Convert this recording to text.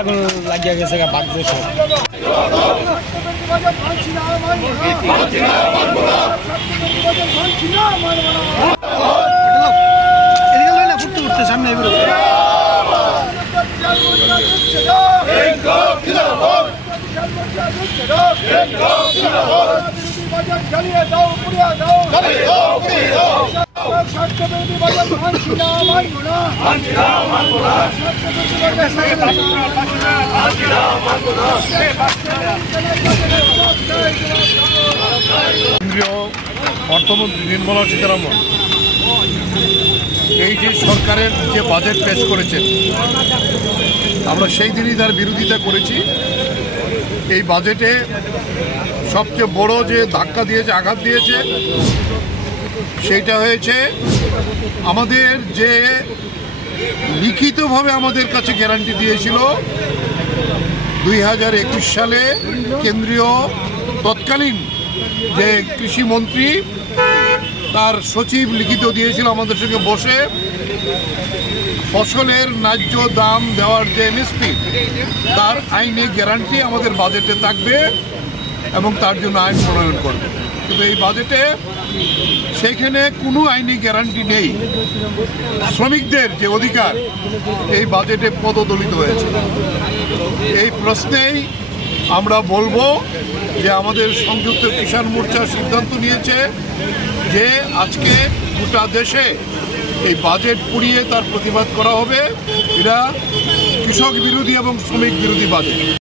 আগুন লাগিয়ে গেছে বাধ্য সব সামনে কেন্দ্রীয় অর্থমন্ত্রী নির্মলা সীতারামন এই যে সরকারের যে বাজেট পেশ করেছেন, আমরা সেই দিনই তার বিরোধিতা করেছি। এই বাজেটে সবচেয়ে বড় যে ধাক্কা দিয়েছে, আঘাত দিয়েছে, সেইটা হয়েছে আমাদের যে লিখিতভাবে আমাদের কাছে গ্যারান্টি দিয়েছিল 2021 সালে কেন্দ্রীয় তৎকালীন যে কৃষিমন্ত্রী, তার সচিব লিখিত দিয়েছিল আমাদের সঙ্গে বসে, ফসলের ন্যায্য দাম দেওয়ার যে এমএসপি, তার আইনি গ্যারান্টি আমাদের বাজেটে থাকবে এবং তার জন্য আইন প্রণয়ন করবে। কিন্তু এই বাজেটে সেখানে কোনো আইনি গ্যারান্টি নেই। শ্রমিকদের যে অধিকার এই বাজেটে পদদলিত হয়েছে। এই প্রশ্নেই আমরা বলবো যে আমাদের সংযুক্ত কিষাণ মোর্চা সিদ্ধান্ত নিয়েছে যে আজকে গোটা দেশে এই বাজেট পুড়িয়ে তার প্রতিবাদ করা হবে। এরা কৃষক বিরোধী এবং শ্রমিক বিরোধী বাজেট।